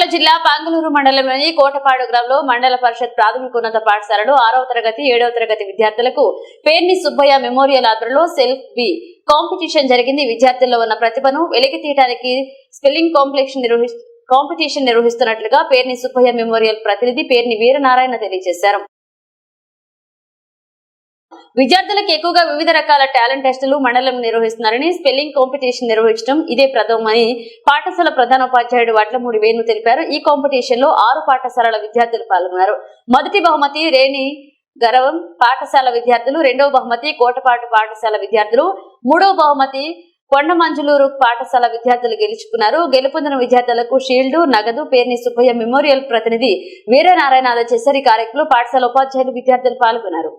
బాపట్ల జిల్లా పాంగలూరు మండలంలోని కోటపాడు గ్రామంలో మండల పరిషత్ ప్రాథమికోన్నత పాఠశాలలో 6వ తరగతి 7వ తరగతి విద్యార్థులకు పేర్ని సుబ్బయ్య మెమోరియల్ ఆధ్వర్యంలో సెల్ఫ్ బి కాంపిటీషన్ జరిగింది. విద్యార్థుల్లో ఉన్న ప్రతిభను వెలికితీయడానికి స్పెల్లింగ్ కాంపిటీషన్ నిర్వహిస్తున్నట్లుగా పేర్ని సుబ్బయ్య మెమోరియల్ ప్రతినిధి పేర్ని వీరనారాయణ తెలియజేశారు. విద్యార్థులకు ఎక్కువగా వివిధ రకాల టాలెంట్ టెస్టులు మండలం నిర్వహిస్తున్నారని, స్పెల్లింగ్ కాంపిటీషన్ నిర్వహించడం ఇదే ప్రథమని పాఠశాల ప్రధానోపాధ్యాయుడు వడ్లమూడి వేణు తెలిపారు. ఈ కాంపిటీషన్ లో 6 పాఠశాలల విద్యార్థులు పాల్గొన్నారు. మొదటి బహుమతి రేణి గరవం పాఠశాల విద్యార్థులు, 2వ బహుమతి కోటపాటు పాఠశాల విద్యార్థులు, 3వ బహుమతి కొండమంజులూరు పాఠశాల విద్యార్థులు గెలుచుకున్నారు. గెలుపొందిన విద్యార్థులకు షీల్డ్, నగదు పేర్ని సుబ్బయ్య మెమోరియల్ ప్రతినిధి వీరనారాయణ అందజేశారు. ఈ కార్యక్రమంలో పాఠశాల ఉపాధ్యాయులు విద్యార్థులు పాల్గొన్నారు.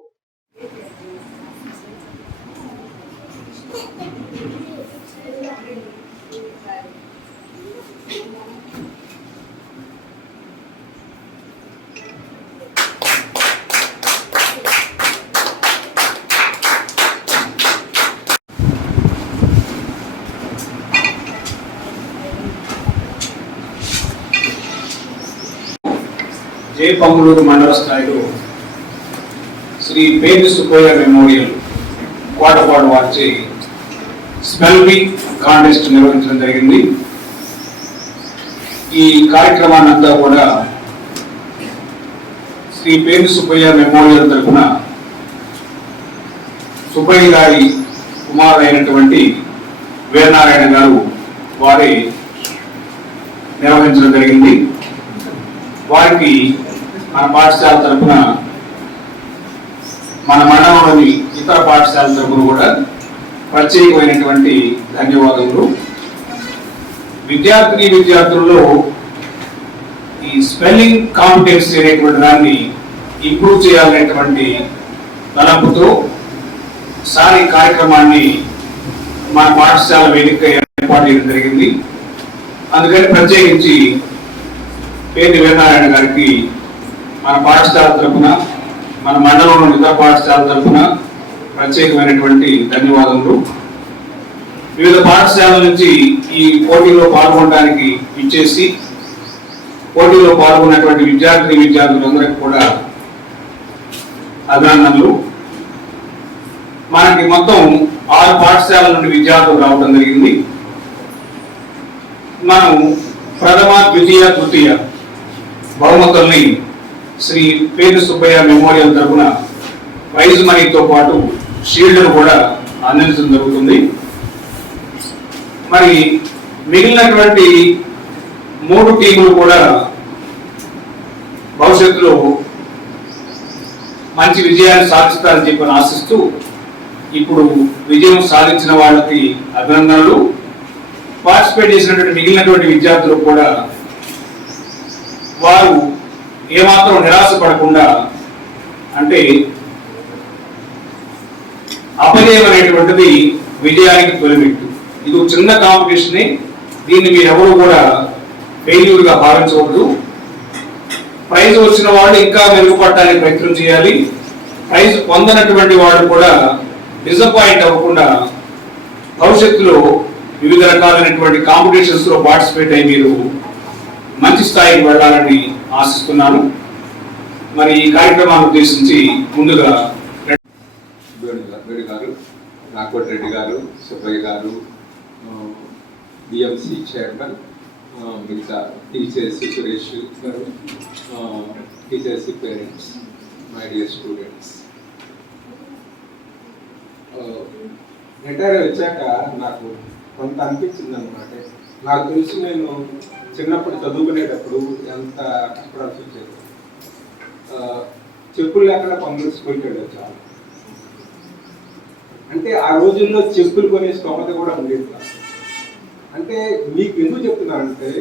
జై పంగులూరు మండల స్థాయిలో శ్రీ పేర్ని సుబ్బయ్య మెమోరియల్ కోటపాడు వారిచే స్పెల్ బీ కాంటెస్ట్ నిర్వహించడం జరిగింది. ఈ కార్యక్రమాన్ని అంతా కూడా శ్రీ పేర్ని సుబ్బయ్య మెమోరియల్ తరఫున సుబ్బయ్య గారి కుమారుడైనటువంటి వీరనారాయణ గారు వారే నిర్వహించడం జరిగింది. వారికి మన పాఠశాల తరఫున, మన మండలంలోని ఇతర పాఠశాల తరఫున కూడా ప్రత్యేకమైనటువంటి ధన్యవాదములు. విద్యార్థుల్లో ఈ స్పెల్లింగ్ కాంపిటెన్సీ అనేటువంటి దాన్ని ఇంప్రూవ్ చేయాలనేటువంటి తలంపుతో సారి కార్యక్రమాన్ని మన పాఠశాల వేదిక ఏర్పాటు చేయడం జరిగింది. అందుకని ప్రత్యేకించి పేర్ని వీరనారాయణ గారికి మన పాఠశాల తరఫున, మన మండలంలోని ఇతర పాఠశాల తరఫున ప్రత్యేకమైనటువంటి ధన్యవాదములు. వివిధ పాఠశాలల నుంచి ఈ పోటీలో పాల్గొనడానికి ఇచ్చేసి పోటీలో పాల్గొన్నటువంటి విద్యార్థులందరికీ కూడా అభినందనలు. మనకి మొత్తం 6 పాఠశాలల నుండి విద్యార్థులు రావడం జరిగింది. మనం ప్రథమ, ద్వితీయ, తృతీయ బహుమతుల్ని శ్రీ పేర్ని సుబ్బయ్య మెమోరియల్ తరఫున ప్రైజ్ మనీతో పాటు షీల్డ్ను కూడా అందించడం జరుగుతుంది. మరి మిగిలినటువంటి 3 టీములు కూడా భవిష్యత్తులో మంచి విజయాన్ని సాధిస్తారని చెప్పి ఆశిస్తూ ఇప్పుడు విజయం సాధించిన వాళ్ళకి అభినందనలు. పార్టిసిపేట్ చేసినటువంటి మిగిలినటువంటి విద్యార్థులు కూడా వారు ఏమాత్రం నిరాశపడకుండా, అంటే అపజయం అనేటువంటిది విజయానికి తొలిమెట్టు. ఇది ఒక చిన్న కాంపిటీషనే, దీన్ని మీరు ఎవరు కూడా ఫెయిల్యూర్గా భావించవద్దు. ప్రైజ్ వచ్చిన వాళ్ళు ఇంకా మెరుగుపడటానికి ప్రయత్నం చేయాలి. ప్రైజ్ పొందనటువంటి వాళ్ళు కూడా డిసప్పాయింట్ అవ్వకుండా భవిష్యత్తులో వివిధ రకాలైనటువంటి కాంపిటీషన్స్ లో పార్టిసిపేట్ అయ్యి మీరు మంచి స్థాయికి వెళ్ళాలని ఆశిస్తున్నాను. మరి ఈ కార్యక్రమాన్ని ఉద్దేశించి ముందుగా వేణు గారు, నాగోటి రెడ్డి గారు, సుబ్బయ్య గారు, బిఎంసి చైర్మన్, మిగతా టీచర్స్, సురేష్ గారు, teachers, parents, my dear students, retire వచ్చాక నాకు కొంత అనిపించింది అనమాట. నాకు తెలిసి నేను చిన్నప్పుడు చదువుకునేటప్పుడు ఎంత కష్టపడాల్సి వచ్చేది. చెప్పులు లేకుండా పంగులు స్కూల్కి వెళ్ళొచ్చాను. అంటే ఆ రోజుల్లో చెప్పులు కొనే స్తోమత కూడా ఉండేది కాదు. అంటే మీకు ఎందుకు చెప్తున్నానంటే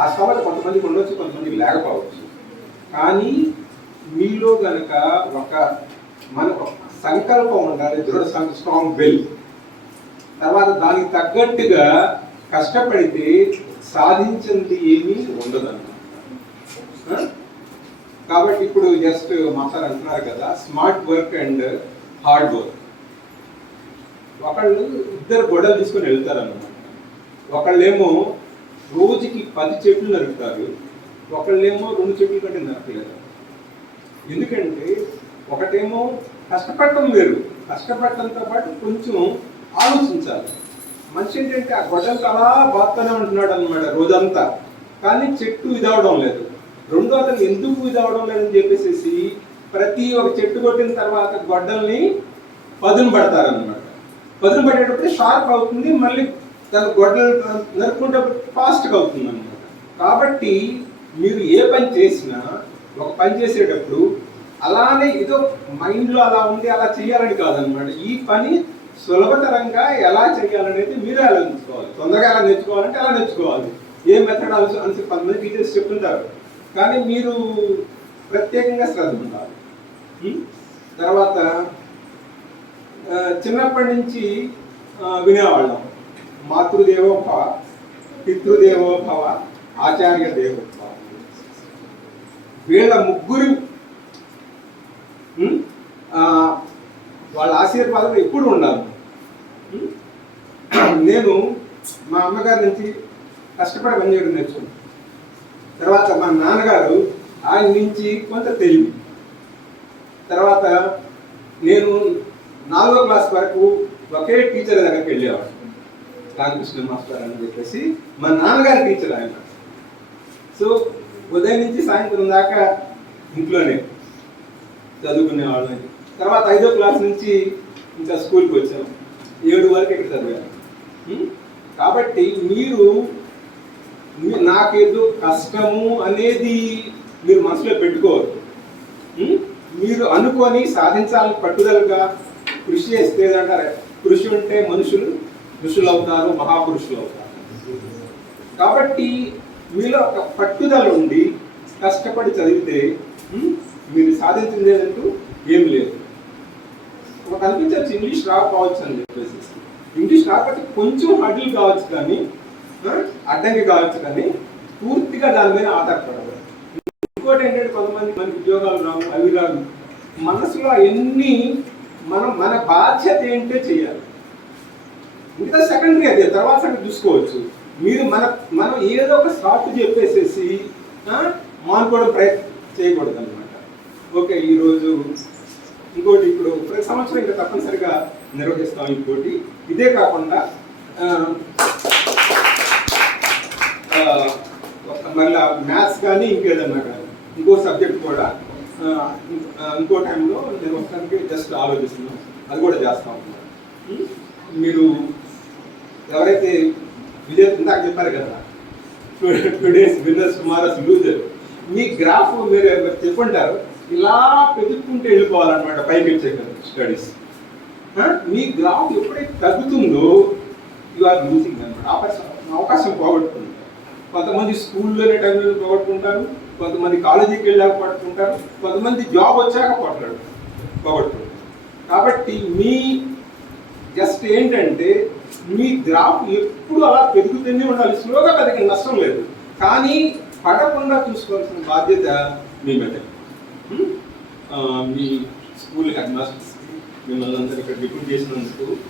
ఆ స్తోమత కొంతమందికి ఉండొచ్చు, కొంతమందికి లేకపోవచ్చు. కానీ మీలో కనుక మనకు సంకల్పం ఉండాలి, దృఢ స్ట్రాంగ్ విల్. తర్వాత దానికి తగ్గట్టుగా కష్టపడితే సాధించింది ఏమీ ఉండదన్నమాట. కాబట్టి ఇప్పుడు జస్ట్ మాస్టర్ అంటున్నారు కదా, smart work and hard work. ఇద్దరు గొడవలు తీసుకొని వెళ్తారన్నమాట. ఒకళ్ళేమో రోజుకి 10 చెట్లు నరుకుతారు, ఒకళ్ళేమో 2 చెట్లు కంటే నరకలేదు. ఎందుకంటే ఒకటేమో కష్టపడటం వేరు, కష్టపడటంతో పాటు కొంచెం ఆలోచించాలి. మనిషి ఏంటంటే ఆ గొడ్డలతో అలా బాత్తూనే ఉంటున్నాడు అనమాట రోజంతా, కానీ చెట్టు ఇదవడం లేదు. రెండో అతను ఎందుకు ఇదవడం లేదని చెప్పేసి ప్రతి ఒక చెట్టు కొట్టిన తర్వాత గొడ్డల్ని పదును పడతారనమాట. పదును పడేటప్పుడు షార్ప్ అవుతుంది, మళ్ళీ తన గొడ్డలు నరుక్కుంటే ఫాస్ట్గా అవుతుంది అనమాట. కాబట్టి మీరు ఏ పని చేసినా ఒక పని చేసేటప్పుడు అలానే ఏదో మైండ్లో అలా ఉంది అలా చేయాలని కాదనమాట. ఈ పని సులభతరంగా ఎలా చేయాలనేది మీరే ఆలోచించుకోవాలి. తొందరగా ఎలా నేర్చుకోవాలంటే అలా నేర్చుకోవాలి. ఏ మెథడ్ అని కొంతమంది టీచర్స్ చెప్తుంటారు, కానీ మీరు ప్రత్యేకంగా శ్రద్ధ ఉండాలి. తర్వాత చిన్నప్పటి నుంచి వినేవాళ్ళం, మాతృదేవో భవ, పితృదేవో భవ, ఆచార్య దేవో భవ. వీళ్ళ ముగ్గురు వాళ్ళ ఆశీర్వాదం ఎప్పుడు ఉండాలి. నేను మా అమ్మగారి నుంచి కష్టపడి పనిచేయడం నేర్చుకున్నాను. తర్వాత మా నాన్నగారు ఆయన నుంచి కొంత తెలివి. తర్వాత నేను 4వ క్లాస్ వరకు ఒకే టీచర్ దగ్గరికి వెళ్ళేవాడు, రామకృష్ణ మాస్టర్ అని చెప్పేసి. మా నాన్నగారి టీచర్ ఆయన. సో ఉదయం నుంచి సాయంత్రం దాకా ఇంట్లోనే చదువుకునేవాళ్ళని. తర్వాత 5వ క్లాస్ నుంచి ఇంకా స్కూల్కి వచ్చాము, 7 వరకు ఇక్కడ చదివాను. కాబట్టి మీరు నాకేదో కష్టము అనేది మీరు మనసులో పెట్టుకోవద్దు. మీరు అనుకొని సాధించాలని పట్టుదలగా కృషి చేస్తే అంటారు, కృషి ఉంటే మనుషులు ఋషులు అవుతారు, మహాపురుషులు అవుతారు. కాబట్టి మీలో ఒక పట్టుదల ఉండి కష్టపడి చదివితే మీరు సాధించిందేదంటూ ఏం లేదు. ఒక అనిపించవచ్చు ఇంగ్లీష్ రాకపోవచ్చు అని చెప్పేసి. ఇంగ్లీష్ రాకపోతే కొంచెం హడిల్ కావచ్చు, కానీ అడ్డంకి కావచ్చు, కానీ పూర్తిగా దాని మీద ఆధారపడదు. ఇంకోటి ఏంటంటే కొంతమంది మనకి ఉద్యోగాలు రావు, అవి రావు. మనసులో ఎన్ని మన బాధ్యత ఏంటో చేయాలి. ఇంకా సెకండరీ అదే, తర్వాత సంగతి చూసుకోవచ్చు. మీరు మనం ఏదో ఒక షార్ట్ చెప్పేసేసి మానుకోవడం ప్రయత్నం చేయకూడదు అనమాట. ఓకే, ఈరోజు ఇంకోటి ఇప్పుడు ప్రతి సంవత్సరం ఇంకా తప్పనిసరిగా నిర్వహిస్తాం ఈ పోటీ. ఇదే కాకుండా మళ్ళీ మ్యాథ్స్ కానీ ఇంకేదన్నా కానీ ఇంకో సబ్జెక్ట్ కూడా ఇంకో టైంలో నిర్వహించడానికి జస్ట్ ఆలోచిస్తున్నాం, అది కూడా చేస్తాం. మీరు ఎవరైతే ఇందాక చెప్పారు కదా, టుడేస్ విన్నర్స్ టుమారోస్ లూజర్, మీ గ్రాఫ్ మీరు చెప్పుంటారు ఇలా పెరుగుకుంటూ వెళ్ళిపోవాలన్నమాట పైకి వచ్చే స్టడీస్. మీ గ్రాఫ్ ఎప్పుడైతే తగ్గుతుందో యు ఆర్ లూజింగ్ అనమాట, అవకాశం పోగొట్టుకుంటారు. కొంతమంది స్కూల్లోనే టైంలో పోగొట్టుకుంటారు, కొంతమంది కాలేజీకి వెళ్ళాక పట్టుకుంటారు, కొంతమంది జాబ్ వచ్చాక పోగొట్టుకుంటారు. కాబట్టి మీ జస్ట్ ఏంటంటే మీ గ్రాఫ్ ఎప్పుడు అలా పెరుగుతూనే ఉండాలి, స్లోగా పెరిగే నష్టం లేదు, కానీ పడకుండా చూసుకోవాల్సిన బాధ్యత మీ మీద. మీ స్కూల్ హెడ్ మాస్టర్స్కి మిమ్మల్ని అందరూ ఇక్కడ రిక్రూట్ చేసినందుకు